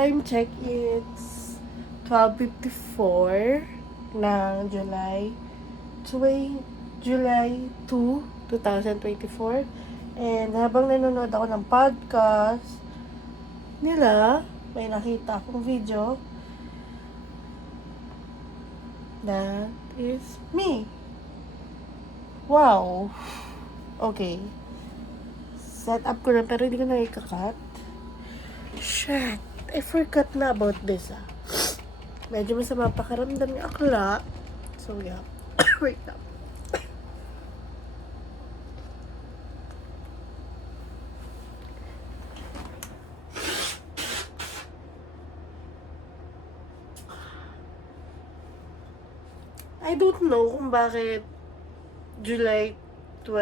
time check, it's 12:54 ng July 2, 2024. And habang nanonood ako ng podcast nila, may nakita akong video. That is me. Wow. Okay. Set up ko na pero hindi ko na ikakat. Shit. I forgot na about this Medyo masama pakiramdam ni akla. So yeah. Wait up. I don't know kung bakit July 2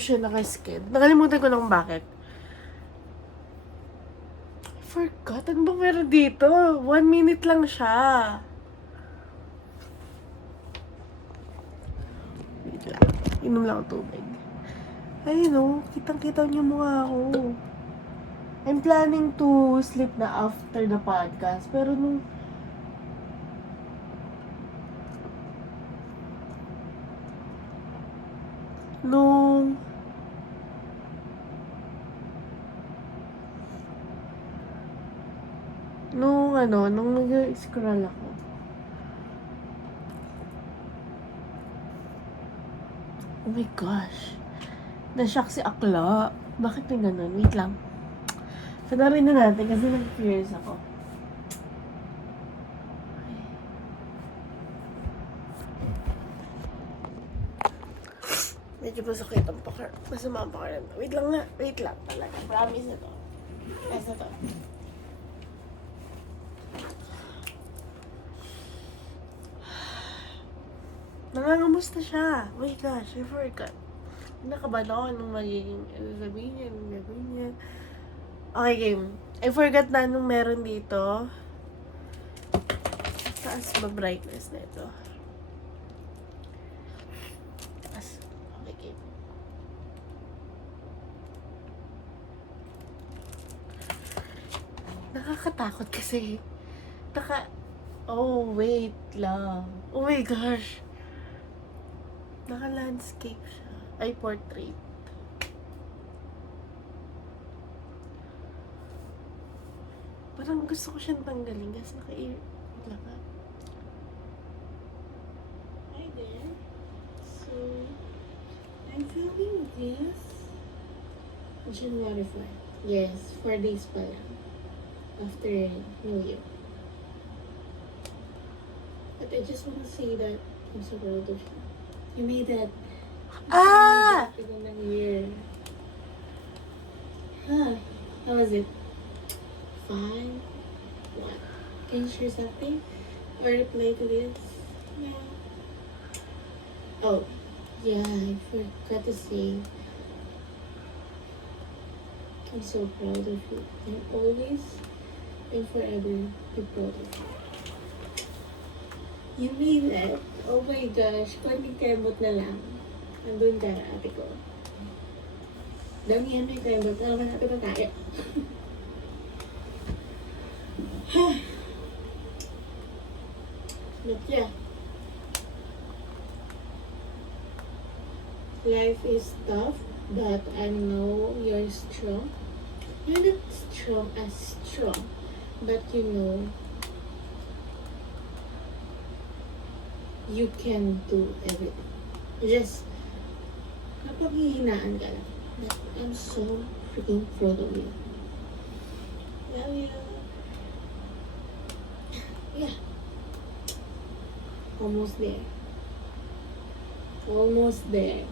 siya nakasked. Nakalimutan ko lang kung bakit. I forgot. Ano bang meron dito? 1 minute lang siya. Wait lang. Inom lang ang tubig. Ay, no. Kitang-kita niyo mukha ako. I'm planning to sleep na after the podcast. Pero nung nag-scroll ako. Oh my gosh. Na-shock si akla. Bakit may ganun? Wait lang. Panarin na natin kasi nag-curious ako. Medyo masakit ang masama ang pakiramdam. Wait lang nga. Wait lang talaga. Promise na to. Promise na to. Nangangamusta siya. Oh my gosh, I forgot. Nakabahan ako nung magiging, sabihin niya. Okay, game. I forgot na nung meron dito. Taas ba brightness na ito? Taas. Okay, game. Nakakatakot kasi. Oh, wait lang. Oh my gosh. Naka-landscape siya. Ay, portrait. Parang gusto ko siyang tanggalin kasi naka-ear. Wala ka. Hi there. So, I'm filming this January 4. Yes, 4 days pa lang. After New Year. But I just want to say that I'm so proud of you. You made that. Within a year. Huh. How was it? Fine. What? Can you share something? Or reply to this? Yeah. Oh. Yeah, I forgot to say. I'm so proud of you. And always and forever be proud of you. You made it. Oh my gosh. Konting kembot na lang. Nandun ka na, ate ko. Damihan mo yung kembot. Alam ka natin na tayo. But yeah. Life is tough, but I know you're strong. You're not strong as strong, but you know you can do everything. Just napaghihinaan ka lang. But I'm so freaking proud of you. Love you. Yeah. Almost there. Almost there.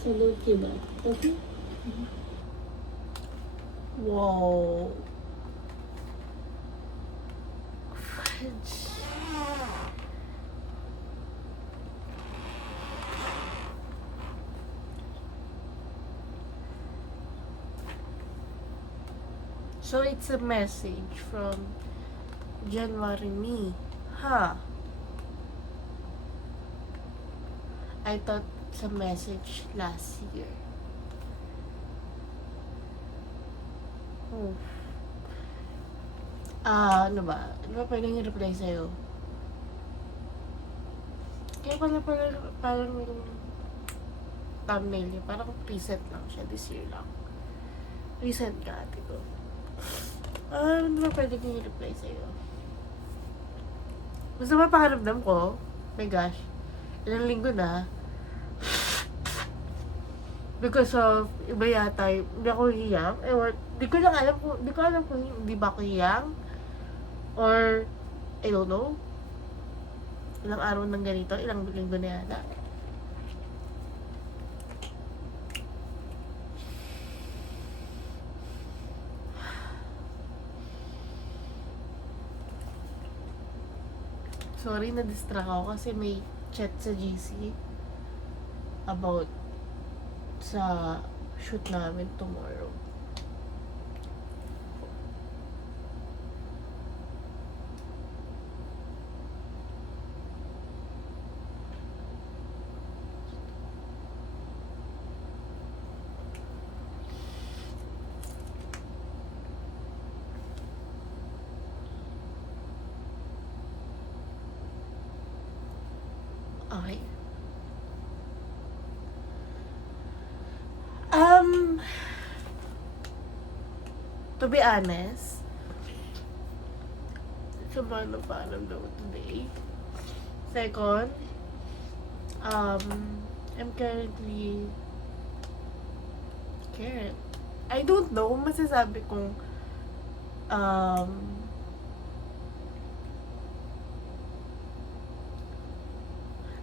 So don't give up. Okay? Wow. French. So it's a message from January me. Huh. I thought it's a message last year. Oh. Ano ba? Ano ba pwedeng i-reply sa'yo? Kaya parang yung thumbnail niya, parang recent lang siya, this year lang. Recent ka, ate ko. Ano ba pwedeng i-reply sa'yo? Gusto ba pakiramdam ko? My gosh. Ilang linggo na. Because of, iba yata, hindi ako hiyang. Ewan, di ko alam kung hindi ba ako hiyang. Or, I don't know. Ilang araw nang ganito, ilang linggo na yata. Sorry, na-distract ako kasi may chat sa GC about sa shoot namin tomorrow. Okay. To be honest, sama na parang daw today. Second, I'm currently scared. I don't know kung masasabi kong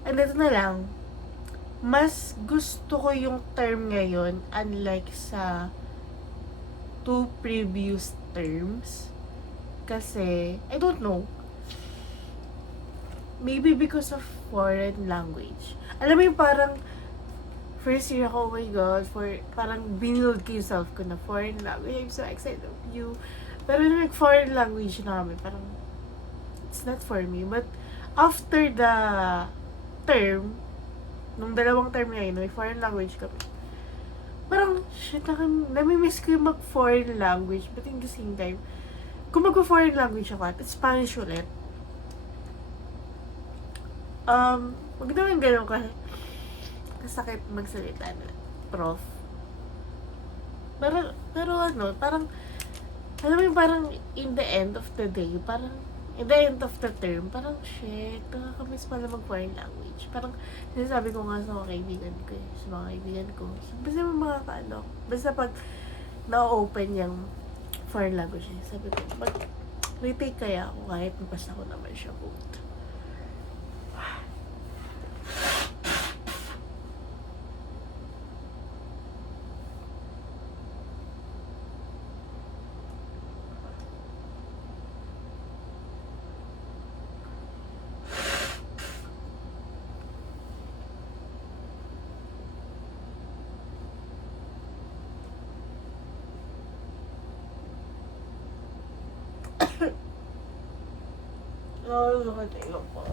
and ito na lang, mas gusto ko yung term ngayon unlike sa two previous terms. Kasi, I don't know. Maybe because of foreign language. Alam mo yung parang, first year ako, oh my God, parang binild ko yung self ko na foreign language. I'm so excited of you. Pero nung foreign language na kami, parang, it's not for me. But, after the term, nung dalawang term ngayon, may foreign language kami. Parang, shit, nami-miss ko yung mag-foreign language. But in the same time, kung mag-foreign language ako at Spanish ulit, wag naman ganun kasakit magsalita na, prof. Pero ano, parang, alam mo yung parang in the end of the day, parang, in the end of the term, parang, shit, nakakamiss pala mag-foreign language. Parang, sinasabi ko nga sa mga kaibigan ko sa mga kaibigan ko. Basta basta pag na-open yung foreign language, sabi ko, retake kaya ako kahit mapasa ko naman siya both. Sakit ilo pa.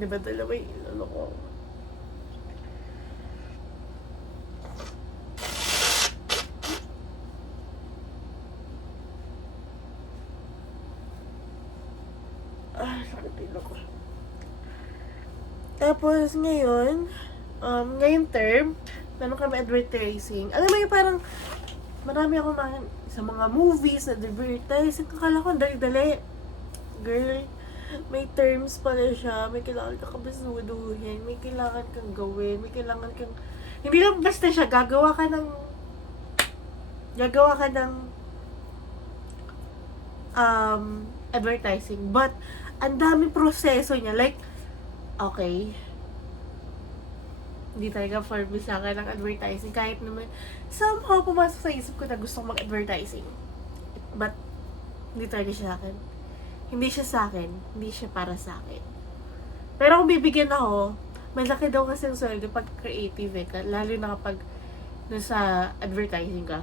Di ba dalawa yung ilalo ko? Sakit ilo ko. Tapos ngayon term, meron kami advertising. Alam mo yung parang, marami ako sa mga movies na advertising. Akala ko, dali-dali. Girl, may terms pala siya. May kailangan kang kabisuduhin. May kailangan kang gawin. May kailangan kang, hindi lang basta siya, gagawa ka ng advertising. But, ang daming proseso niya. Like, okay, hindi talaga for me sa akin ng advertising. Kahit naman, somehow pumasok sa isip ko na gusto kong mag-advertising. But, hindi talaga siya sa akin. Hindi siya sa akin. Hindi siya para sa akin. Pero kung bibigyan ako, malaki daw kasi ang sweldo pag creative eh. Lalo na kapag nasa advertising ka.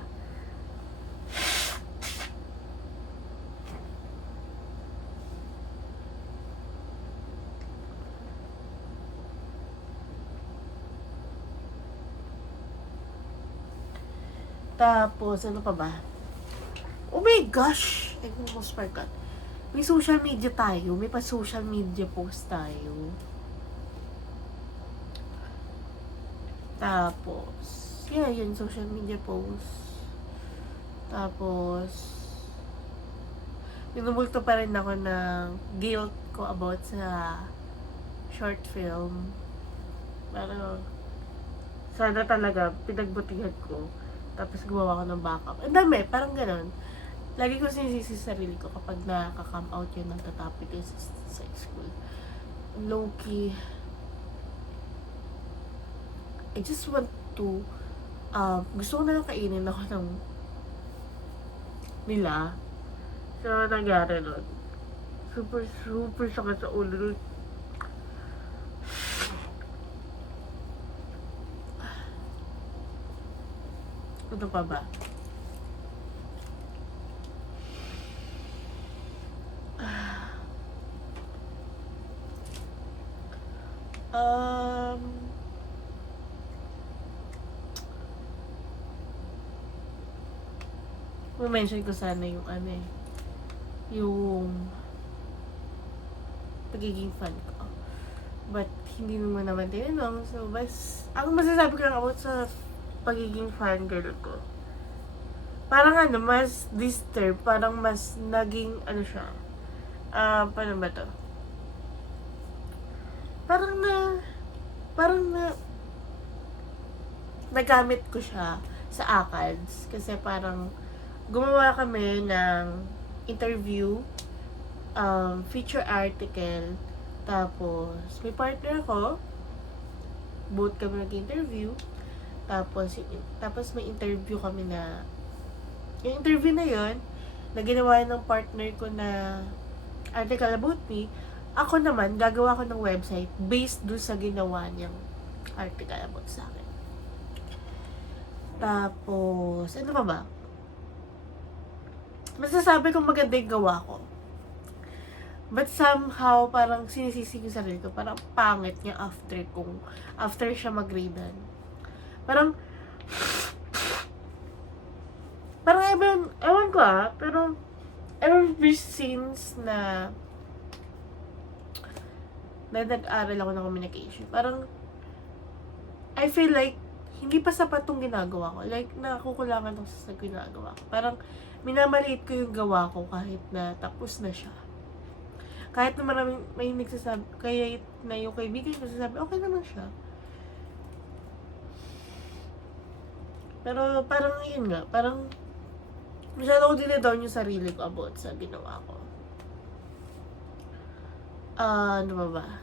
Tapos, ano pa ba? Oh my gosh! I almost forgot. May social media tayo. May pa-social media post tayo. Tapos, yeah, yun, social media post. Tapos, minumulto pa rin ako ng guilt ko about sa short film. Pero, sana talaga, pinagbutihan ko. Tapos, gumawa ko ng backup. Ang dami, parang ganon. Lagi ko sinisisi sa sarili ko kapag nakaka-come out yun ng topic ko sa school. Low-key, I just want to, gusto ko na lang kainin ako ng nila. So, nangyari nun. Super, super sakit sa ulo nun. Ano pa ba? mention ko sana yung ano eh, yung pagiging fan ko. But, hindi naman tinanong. So, ang masasabi ko lang about sa pagiging fan girl ko. Parang ano, mas disturb, parang mas naging, ano siya, paano ba to? Parang na, nagamit ko siya sa ACADS. Kasi parang, gumawa kami ng interview, feature article, tapos may partner ko, both kami nag-interview, tapos may interview kami na, yung interview na yun, na ginawa ng partner ko na article about me, ako naman, gagawa ko ng website based dun sa ginawa niyang article about sa akin. Tapos, ano pa ba? Masasabi kong maganda yung gawa ko. But somehow, parang sinisisi ko sa sarili ko, parang pangit niya after siya mag-gradean. Parang ewan ko pero ever since na nag-aral ako ng communication, parang I feel like hindi pa sapat tong ginagawa ko. Like, nakukulangan ako sa ginagawa ko. Parang minamaliit ko yung gawa ko kahit na tapos na siya. Kahit na may nagsasabi, kaya na yung kaibigan ko sasabi, okay naman siya. Pero parang yun nga, parang masyado ko dinadown yung sarili ko about sa ginawa ko. Ano ba?